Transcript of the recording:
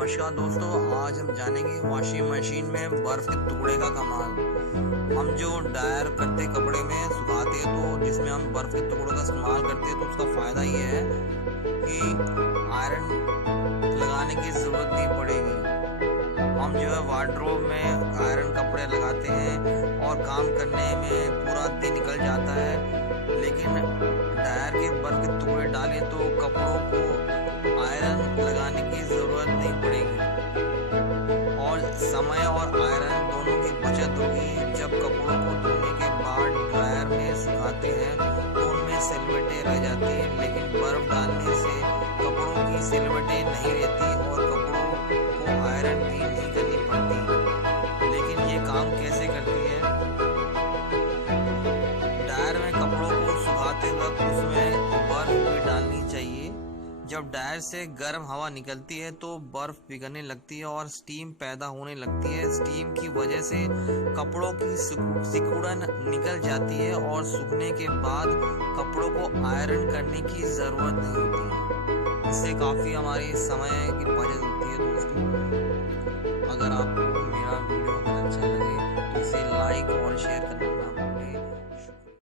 नमस्कार दोस्तों, आज हम जानेंगे वॉशिंग मशीन में बर्फ के टुकड़े का कमाल। हम जो डायर करते कपड़े में सुखाते हैं तो जिसमें हम बर्फ के टुकड़ों का इस्तेमाल करते हैं तो उसका फ़ायदा ये है कि आयरन लगाने की ज़रूरत नहीं पड़ेगी। हम जो है वार्डरोब में आयरन कपड़े लगाते हैं और काम करने में पूरा दिन निकल जाता है, लेकिन डायर के बर्फ के टुकड़े डालें तो कपड़ों को आयरन लगाने की ज़रूरत नहीं पड़ेगी और समय और आयरन दोनों की बचत होगी। जब कपड़ों को धोने के बाद ड्रायर में सुखाते हैं तो उनमें सिलवटें रह जाती हैं, लेकिन बर्फ़ डालने से कपड़ों की सिलवटें नहीं रहती और कपड़ों को आयरन भी नहीं करनी पड़ती। लेकिन ये काम कैसे करती है? डायर में कपड़ों को सुखाते वक्त उसमें बर्फ़ भी डालनी चाहिए। जब डायर से गर्म हवा निकलती है तो बर्फ पिघलने लगती है और स्टीम पैदा होने लगती है। स्टीम की वजह से कपड़ों की सिकुड़न निकल जाती है और सूखने के बाद कपड़ों को आयरन करने की ज़रूरत नहीं होती। इससे काफ़ी हमारी समय की बचत होती है दोस्तों। अगर आपको मेरा वीडियो अगर अच्छा लगे तो इसे लाइक और शेयर करना